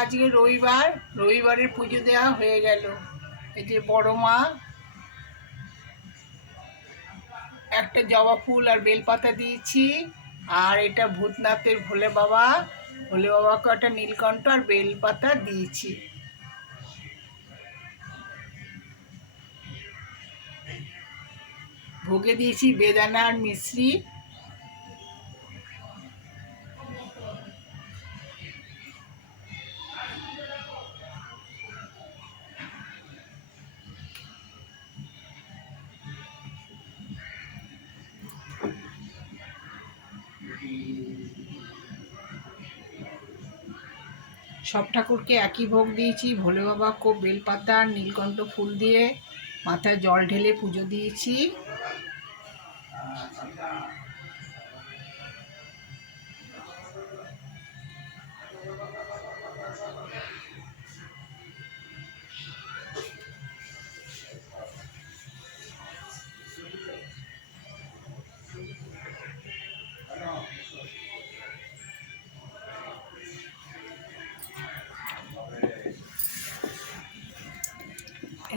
আজকে রবিবার, রবিবারের পুজো দেওয়া হয়ে গেল। এই যে বড় মা, একটা জবা ফুল আর বেলপাতা দিয়েছি, আর এটা ভূতনাথের ভোলে বাবা, ভোলে বাবাকে একটা নীলকণ্ঠ আর বেলপাতা দিয়েছি। ভোগে দিয়েছি বেদানা আর মিশ্রি সব ঠাকুরকে একই ভোগ দিয়েছি। ভোলে বাবা খুব বেলপাতা আর নীলকণ্ঠ ফুল দিয়ে মাথায় জল ঢেলে পুজো দিয়েছি।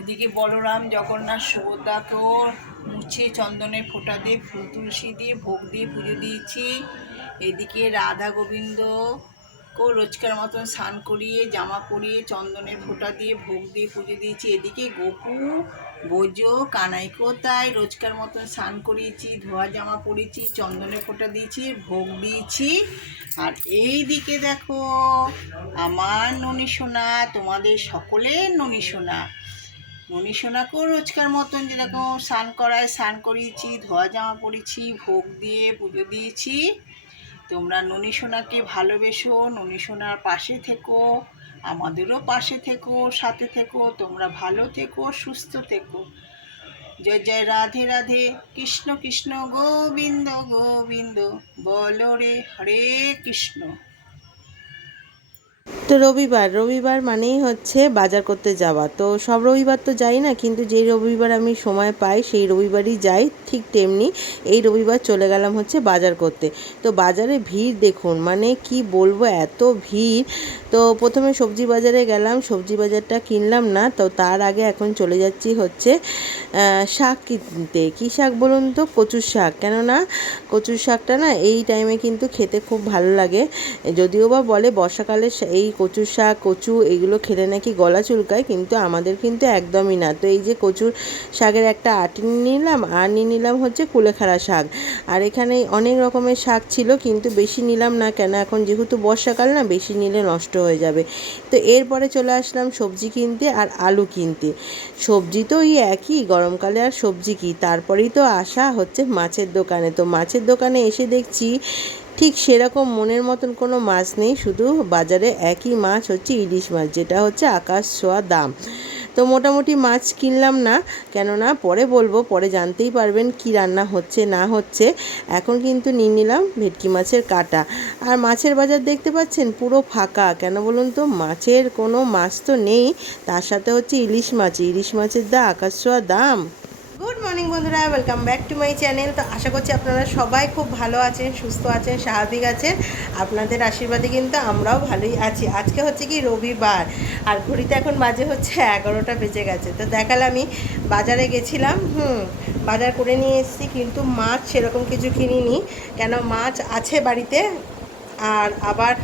এদিকে বলরাম, জগন্নাথ সুভদ্রা তো মুছে চন্দনের ফোঁটা দিয়ে ফুল তুলসী দিয়ে ভোগ দিয়ে পুজো দিয়েছি। এদিকে রাধা গোবিন্দ কেও রোজকার মতন স্নান করিয়ে, জামা পরিয়ে, চন্দনের ফোঁটা দিয়ে ভোগ দিয়ে পুজো দিয়েছি। এদিকে গোপু বোজো কানাইকেও তাই রোজকার মতন স্নান করিয়েছি, ধোয়া জামা পরিয়েছি, চন্দনের ফোঁটা দিয়েছি, ভোগ দিয়েছি। আর এই দিকে দেখো, আমার ননী সোনা, তোমাদের সকলের ননী সোনা। মনি সোনাকেও রোজকার মতন যেরকম স্নান করায় স্নান করিয়েছি, ধোয়া জামা পরেছি ভোগ দিয়ে পুজো দিয়েছি। তোমরা ননী সোনাকে ভালোবেসো, ননী সোনার পাশে থেকো, আমাদেরও পাশে থেকো, সাথে থেকো, তোমরা ভালো থেকো, সুস্থ থেকো। জয় জয় রাধে রাধে, কৃষ্ণ কৃষ্ণ, গোবিন্দ গোবিন্দ, বলো রে হরে কৃষ্ণ। তো রবিবার রবিবার মানেই হচ্ছে বাজার করতে যাওয়া। তো সব রবিবার তো যাই না, কিন্তু যেই রবিবার আমি সময় পাই সেই রবিবারই যাই, ঠিক তেমনি এই রবিবার চলে গেলাম হচ্ছে বাজার করতে। তো বাজারে ভিড় দেখুন মানে কি বলব এত ভিড়। তো প্রথমে সবজি বাজারে গেলাম, সবজি বাজারটা কিনলাম না, তো তার আগে এখন চলে যাচ্ছি হচ্ছে শাক কিনতে। কী শাক বলুন তো? কচুর শাক। কেননা কচুর শাকটা না এই টাইমে কিন্তু খেতে খুব ভালো লাগে। যদিও বা বলে বর্ষাকালে এই কচুর শাক, কচু এগুলো খেলে নাকি গলা চুলকায়, কিন্তু আমাদের কিন্তু একদমই না। তো এই যে কচুর শাকের একটা আটি নিলাম, আর নিয়ে নিলাম হচ্ছে কুলেখাড়া শাক। আর এখানে অনেক রকমের শাক ছিল, কিন্তু বেশি নিলাম না কেন? এখন যেহেতু বর্ষাকাল না, বেশি নিলে নষ্ট হয়ে যাবে। তো এরপরে চলে আসলাম সবজি কিনতে আর আলু কিনতে। সবজি তো ওই একই, গরমকালে আর সবজি কি? তারপরেই তো আসা হচ্ছে মাছের দোকানে। তো মাছের দোকানে এসে দেখছি ঠিক সেরকম মনের মতন কোনো মাছ নেই, শুধু বাজারে একই মাছ হচ্ছে ইলিশ মাছ, যেটা হচ্ছে আকাশ ছোঁয়া দাম। তো মোটামুটি মাছ কিনলাম না, কেননা পরে বলব, পরে জানতেই পারবেন কি রান্না হচ্ছে, না হচ্ছে। এখন কিন্তু নিয়ে নিলাম ভেটকি মাছের কাটা। আর মাছের বাজার দেখতে পাচ্ছেন পুরো ফাঁকা, কেন বলুন তো? মাছের কোনো মাছ তো নেই, তার সাথে হচ্ছে ইলিশ মাছ, ইলিশ মাছের দা আকাশ ছোঁয়া দাম। মর্নিং বন্ধুরা welcome back to my channel তো আশা করছি আপনারা সবাই খুব ভালো আছেন, সুস্থ আছেন, স্বাভাবিক আছেন। আপনাদের আশীর্বাদে কিন্তু আমরাও ভালোই আছি। আজকে হচ্ছে কি রবিবার, আর ঘড়িতে এখন বাজে হচ্ছে এগারোটা বেজে গেছে। তো দেখালে আমি, বাজারে গেছিলাম, হুম, বাজার করে নিয়ে এসেছি, কিন্তু মাছ সেরকম কিছু কিনিনি। কেন, মাছ আছে বাড়িতে আর আবার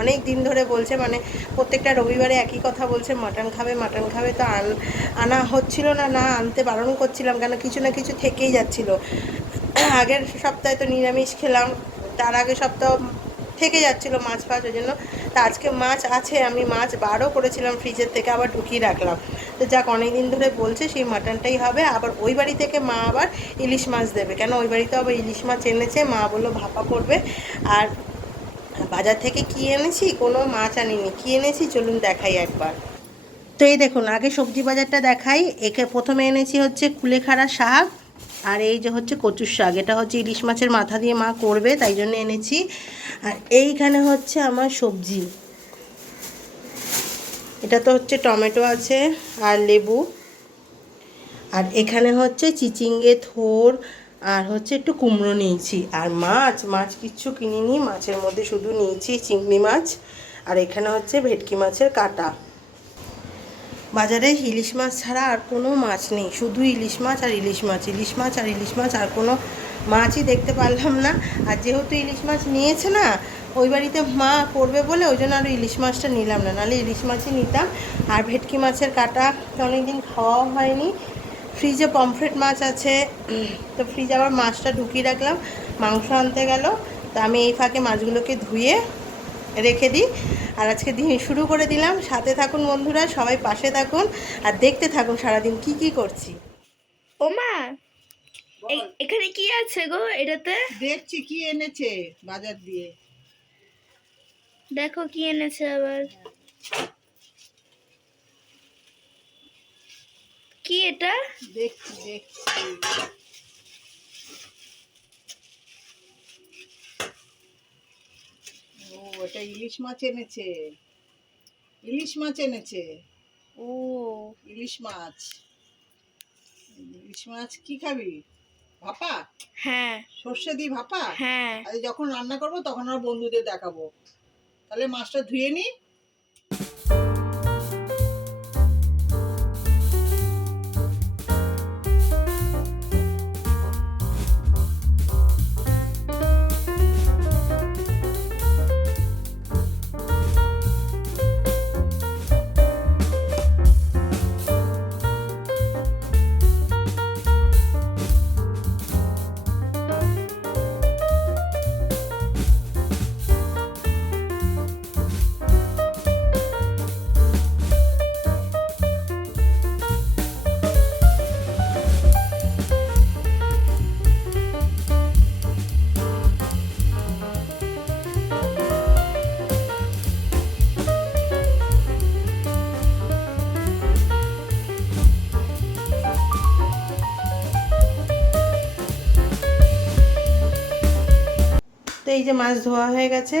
অনেক দিন ধরে বলছে মানে প্রত্যেকটা রবিবারে একই কথা বলছে, মাটন খাবে মাটন খাবে। তো আন, আনা হচ্ছিল না না আনতে বারণ করছিলাম, কেন কিছু না কিছু থেকেই যাচ্ছিল। আগের সপ্তাহে তো নিরামিষ খেলাম, তার আগে সপ্তাহ থেকে যাচ্ছিল মাছ ফাছ, ওই জন্য তা আজকে মাছ আছে, আমি মাছ বারও করেছিলাম ফ্রিজের থেকে, আবার ঢুকিয়ে রাখলাম। তো যাক, অনেক দিন ধরে বলছে, সেই মাটনটাই হবে, আবার ওই বাড়ি থেকে মা আবার ইলিশ মাছ দেবে। কেন ওই বাড়িতে আবার ইলিশ মাছ এনেছে, মা বলল, ভাপা করবে। আর বাজার থেকে কি এনেছি? কোনো মাছ আনিনি। কি এনেছি? চলুন দেখাই একবার। তো এই দেখুন, আগে সবজি বাজারটা দেখাই। একে প্রথমে এনেছি হচ্ছে কুলেখাড়া শাক আর এই যে হচ্ছে কচুর শাক। এটা হচ্ছে ইলিশ মাছের মাথা দিয়ে মা করবে, তাই জন্য এনেছি। আর এইখানে হচ্ছে আমার সবজি। এটা তো হচ্ছে টমেটো আছে আর লেবু। আর এখানে হচ্ছে চিচিঙ্গে, থোর আর হচ্ছে একটু কুমড়ো নিয়েছি। আর মাছ মাছ কিচ্ছু কিনিনি, মাছের মধ্যে শুধু নিয়েছি চিংড়ি মাছ আর এখানে হচ্ছে ভেটকি মাছের কাটা। বাজারে ইলিশ মাছ ছাড়া আর কোনো মাছ নেই, শুধু ইলিশ মাছ আর ইলিশ মাছ ইলিশ মাছ আর ইলিশ মাছ আর কোনো মাছই দেখতে পারলাম না। আর যেহেতু ইলিশ মাছ নিয়েছে না, ওই বাড়িতে মা করবে বলে ওই জন্য আরও ইলিশ মাছটা নিলাম না, নাহলে ইলিশ মাছই নিতাম। আর ভেটকি মাছের কাটা অনেকদিন খাওয়াও হয়নি ফ্রিজে পমফ্রেট মাছ আছে। তো ফ্রিজে আবার মাছটা ঢুকিয়ে রাখলাম মাংস আনতে গেল। তো আমি এই ফাঁকে মাছগুলোকে ধুয়ে রেখে দিই। আর আজকে দিন শুরু করে দিলাম। সাথে থাকুন বন্ধুরা সবাই পাশে থাকুন আর দেখতে থাকুন সারাদিন কি কি করছি। ওমা এখানে কি আছে গো এটাতে? দেখছি কি এনেছে বাজার দিয়ে। দেখো কি এনেছে আবার। কি এটা? দেখছি দেখছি। ও এটা ইলিশ মাছ এনেছে। ইলিশ মাছ এনেছে। ও। ইলিশ মাছ। ইলিশ মাছ কি খাবি? ভাপা? হ্যাঁ। সর্ষে দি ভাপা? হ্যাঁ। আর যখন রান্না করব তখন আর বন্ধুদের দেখাবো। তাহলে মাছটা ধুয়ে নি যে মাছ ধোয়া হয়ে গেছে,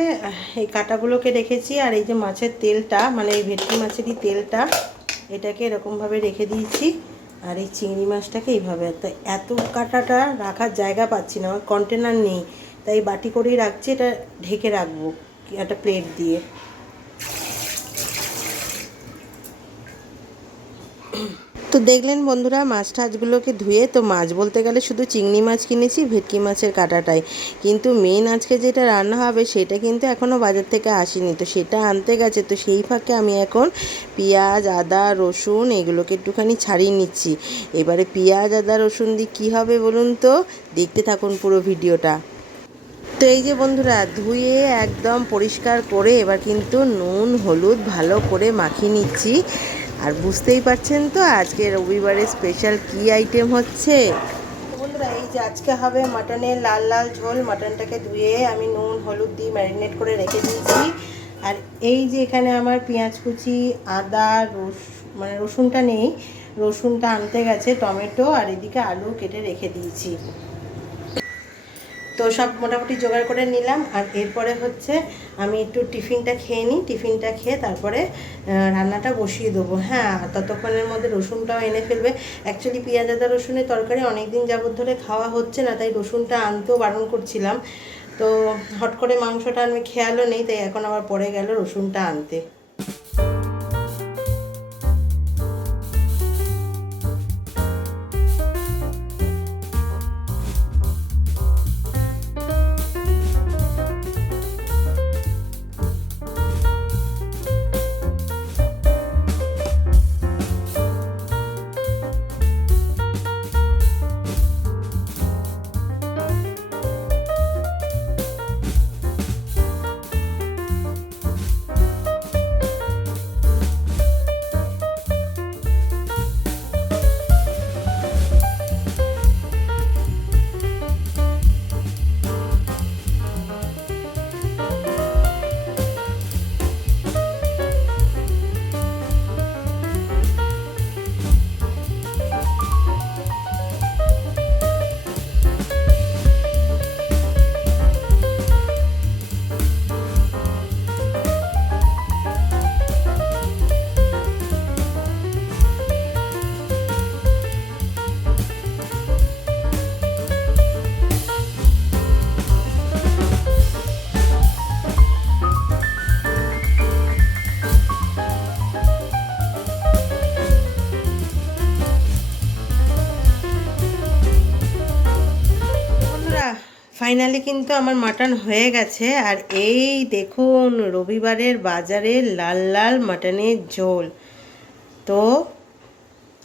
এই কাটাগুলোকে রেখেছি আর এই যে মাছের তেলটা মানে এই ভেটকি মাছেরই তেলটা, এটাকে এরকমভাবে রেখে দিয়েছি। আর এই চিংড়ি মাছটাকে এইভাবে, তো এত কাটাটা রাখার জায়গা পাচ্ছি না, আমার কন্টেনার নেই। তাই বাটি করেই রাখছি, এটা ঢেকে রাখব, একটা প্লেট দিয়ে। তো দেখলেন বন্ধুরা, মাছ টাছগুলোকে ধুয়ে তো মাছ বলতে গেলে শুধু চিংড়ি মাছ কিনেছি, ভেটকি মাছের কাটাটাই। কিন্তু মেন আজকে যেটা রান্না হবে সেটা কিন্তু এখনও বাজার থেকে আসেনি। তো সেটা আনতে গেছে, তো সেই ফাঁকে আমি এখন পেঁয়াজ, আদা, রসুন এগুলোকে একটুখানি ছাড়িয়ে নিচ্ছি। এবারে পেঁয়াজ, আদা, রসুন দিয়ে কী হবে বলুন তো? দেখতে থাকুন পুরো ভিডিওটা। তো এই যে বন্ধুরা, ধুয়ে একদম পরিষ্কার করে এবার কিন্তু নুন, হলুদ ভালো করে মাখিয়ে নিচ্ছি। আর বুঝতেই পারছেন তো আজকে রবিবারে স্পেশাল কি আইটেম হচ্ছে? বন্ধুরা, এই যে আজকে হবে মাটনের লাল লাল ঝোল। মাটনটাকে ধুয়ে আমি নুন, হলুদ দিয়ে ম্যারিনেট করে রেখে দিয়েছি। আর এই যে এখানে আমার পেঁয়াজ কুচি, আদা, রস মানে রসুনটা নেই। রসুনটা আনতে গেছে টমেটো, আর এদিকে আলু কেটে রেখে দিয়েছি। তো সব মোটামুটি জোগাড় করে নিলাম। আর এরপরে হচ্ছে আমি একটু টিফিনটা খেয়ে নিই, টিফিনটা খেয়ে তারপরে রান্নাটা বসিয়ে দেবো। হ্যাঁ ততক্ষণের মধ্যে রসুনটাও এনে ফেলবে। অ্যাকচুয়ালি পেঁয়াজ আদা রসুনের তরকারি অনেক দিন যাবত ধরে খাওয়া হচ্ছে না, তাই রসুনটা আনতেও বারণ করছিলাম। তো হট করে মাংসটা আমি খেয়ালও নেই, তাই এখন আবার পরে গেল রসুনটা আনতে। ফাইনালি কিন্তু আমার মাটন হয়ে গেছে। আর এই দেখুন, রবিবারের বাজারে লাল লাল মাটনের ঝোল। তো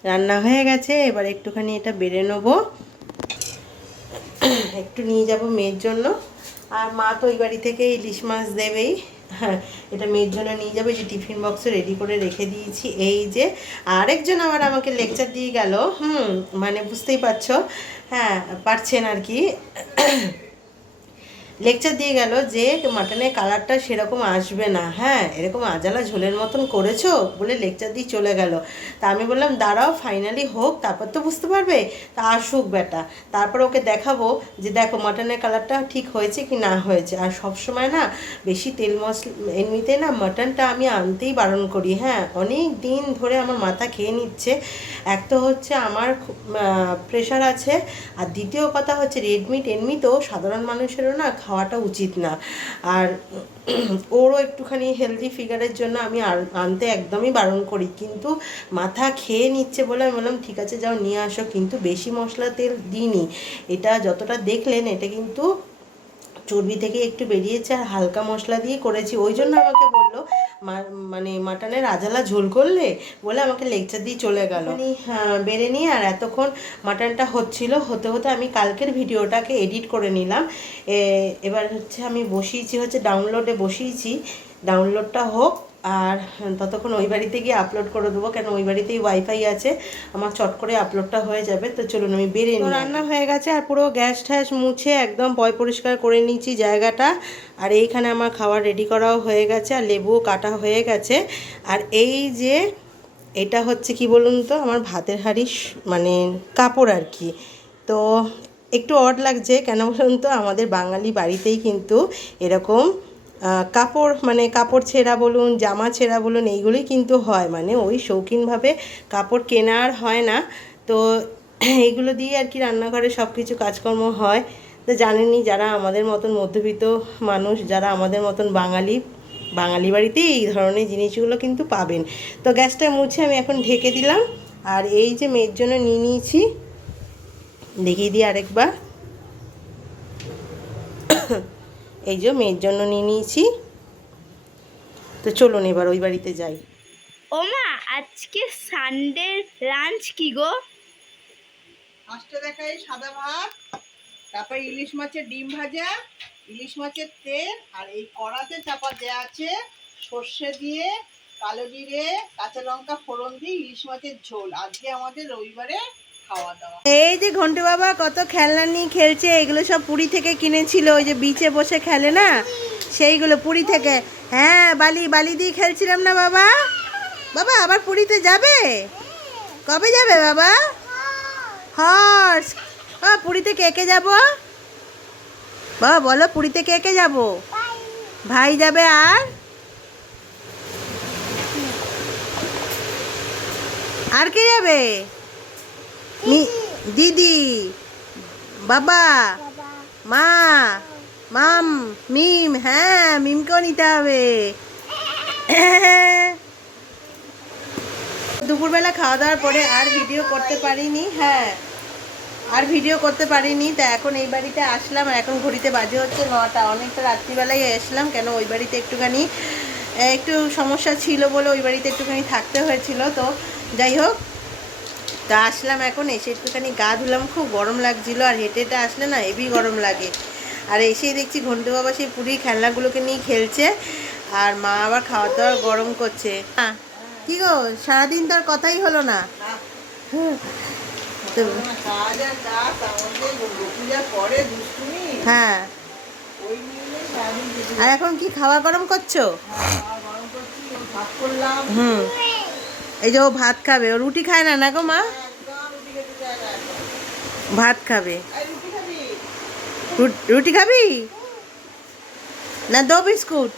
রান্না হয়ে গেছে, এবার একটুখানি এটা বেড়ে নেব। একটু নিয়ে যাব মেয়ের জন্য। আর মা তো ওই বাড়ি থেকে ইলিশ মাছ দেবেই। এটা মেয়ের জন্য নিয়ে যাবে যে টিফিন বক্সে রেডি করে রেখে দিয়েছি। এই যে আরেকজন আবার আমাকে লেকচার দিয়ে গেল। হুম মানে বুঝতেই পারছ। হ্যাঁ পারছেন আর কি। লেকচার দিয়ে গেল যে মাটনের কালারটা সেরকম আসবে না। হ্যাঁ এরকম আজালা ঝোলের মতন করেছ বলে লেকচার দিয়ে চলে গেল। তা আমি বললাম, দাঁড়াও ফাইনালি হোক, তারপর তো বুঝতে পারবে। তা আসুক বেটা। তারপর ওকে দেখাবো যে দেখো মাটনের কালারটা ঠিক হয়েছে কি না হয়েছে। আর সব সময় না বেশি তেল মশলা এমনিতে না মাটনটা আমি আনতেই বারণ করি। হ্যাঁ অনেক দিন ধরে আমার মাথা খেয়ে নিচ্ছে। এক তো হচ্ছে আমার প্রেশার আছে। আর দ্বিতীয় কথা হচ্ছে রেডমিট এমনিতেও সাধারণ মানুষেরও না খাওয়াটা উচিত না। আর ওরও একটুখানি হেলদি ফিগারের জন্য আমি আনতে একদমই বারণ করি। কিন্তু মাথা খেয়ে নিচ্ছে বলে আমি বললাম, ঠিক আছে, যাও নিয়ে আসো। কিন্তু বেশি মশলা তেল দিইনি। এটা যতটা দেখলেন, এটা কিন্তু চর্বি থেকে একটু বেরিয়েছে আর হালকা মশলা দিয়ে করেছি। ওই জন্য আমাকে বলল মা- মানে মাটনের আজালা ঝোল করলে? বলে আমাকে লেকচার দিয়ে চলে গেল। বেড়ে নিয়ে আর এতক্ষণ মাটনটা হচ্ছিল। হতে হতে আমি কালকের ভিডিওটাকে এডিট করে নিলাম। এ- এবার হচ্ছে আমি বসিয়েছি হচ্ছে ডাউনলোডে বসিয়েছি। ডাউনলোডটা হোক আর ততক্ষণ ওই বাড়িতে গিয়ে আপলোড করে দেবো কেন ওই বাড়িতেই ওয়াইফাই আছে। আমার চট করে আপলোডটা হয়ে যাবে তো চলুন আমি বেরিয়ে নিই। রান্না হয়ে গেছে আর পুরো গ্যাস ট্যাস মুছে একদম পয় পরিষ্কার করে নিয়েছি জায়গাটা। আর এইখানে আমার খাবার রেডি করাও হয়ে গেছে আর লেবুও কাটা হয়ে গেছে। আর এই যে এটা হচ্ছে কি বলুন তো আমার ভাতের হাঁড়ি মানে কাপড় আর কি। তো একটু অড লাগছে কেন বলুন তো আমাদের বাঙালি বাড়িতেই কিন্তু এরকম কাপড় মানে কাপড় ছেঁড়া বলুন, জামা ছেঁড়া বলুন, এইগুলোই কিন্তু হয়। মানে ওই শৌখিনভাবে কাপড় কেনা আর হয় না। তো এইগুলো দিয়ে আর কি রান্নাঘরে সব কিছু কাজকর্ম হয়। তো জানেনই যারা আমাদের মতন মধ্যবিত্ত মানুষ, যারা আমাদের মতন বাঙালি বাঙালি বাড়িতে এই ধরনের জিনিসগুলো কিন্তু পাবেন। তো গ্যাসটা মুছে আমি এখন ঢেকে দিলাম। আর এই যে মেয়ের জন্য নিয়ে নিয়েছি, দেখিয়ে দিই আরেকবার। এই যে মেয়ের জন্য নিয়ে নিয়েছি। তো চলুন এবার ওই বাড়িতে যাই। ও মা আজকে সানডে লাঞ্চ কি গো? ফার্স্টে দেখাই সাদা ভাত তারপর ইলিশ মাছের ডিম ভাজা ইলিশ মাছের তেল আর এই কড়াতে চাপা দেওয়া আছে সর্ষে দিয়ে কালো জিরে কাঁচা লঙ্কা ফোড়ন দিয়ে ইলিশ মাছের ঝোল। আজকে আমাদের রবিবারে এই যে ঘন্টু বাবা কত খেলনা নিয়ে খেলছে, এগুলো সব পুরী থেকে কিনেছিল, ওই যে বিচে বসে খেলে না? সেইগুলো পুরী থেকে। হ্যাঁ বালি বালি দিয়ে খেলছিলাম না বাবা? বাবা, আবার পুরীতে যাবে? কবে যাবে বাবা? হর্স। ও পুরীতে কে কে যাব? বাবা, বলো, পুরীতে কে কে যাব? ভাই যাবে আর? আর কে যাবে? দিদি, বাবা, মা, মাম, মিম হ্যাঁ মিমকেও নিতে হবে। দুপুরবেলা খাওয়া দাওয়ার পরে আর ভিডিও করতে পারিনি হ্যাঁ আর ভিডিও করতে পারিনি, তা এখন এই বাড়িতে আসলাম, আর এখন ঘড়িতে বাজে হচ্ছে নটা, অনেকটা রাত্রিবেলায় আসলাম কেন ওই বাড়িতে একটুখানি একটু সমস্যা ছিল বলে ওই বাড়িতে একটুখানি থাকতে হয়েছিল, তো যাই হোক তা আসলাম এখন এসে একটুখানি গা ধুলাম খুব গরম লাগছিল আর হেঁটে হেঁটে আসলে না হেভি গরম লাগে। আর এসেই দেখছি ঘন্টু বাবা সেই পুরী খেলনাগুলোকে নিয়ে খেলছে আর মা আবার খাওয়া দাওয়া গরম করছে। হ্যাঁ কি গো সারাদিন তার কথাই হলো না। তো আর যা করে দুষ্টুমি। হ্যাঁ। আর এখন কি খাওয়া গরম করছ? করলাম। হুম। এই যে ও ভাত খাবে। ও রুটি খায় না না গো মা। ভাত খাবে। রুটি খাবি? না, দো বিস্কুট।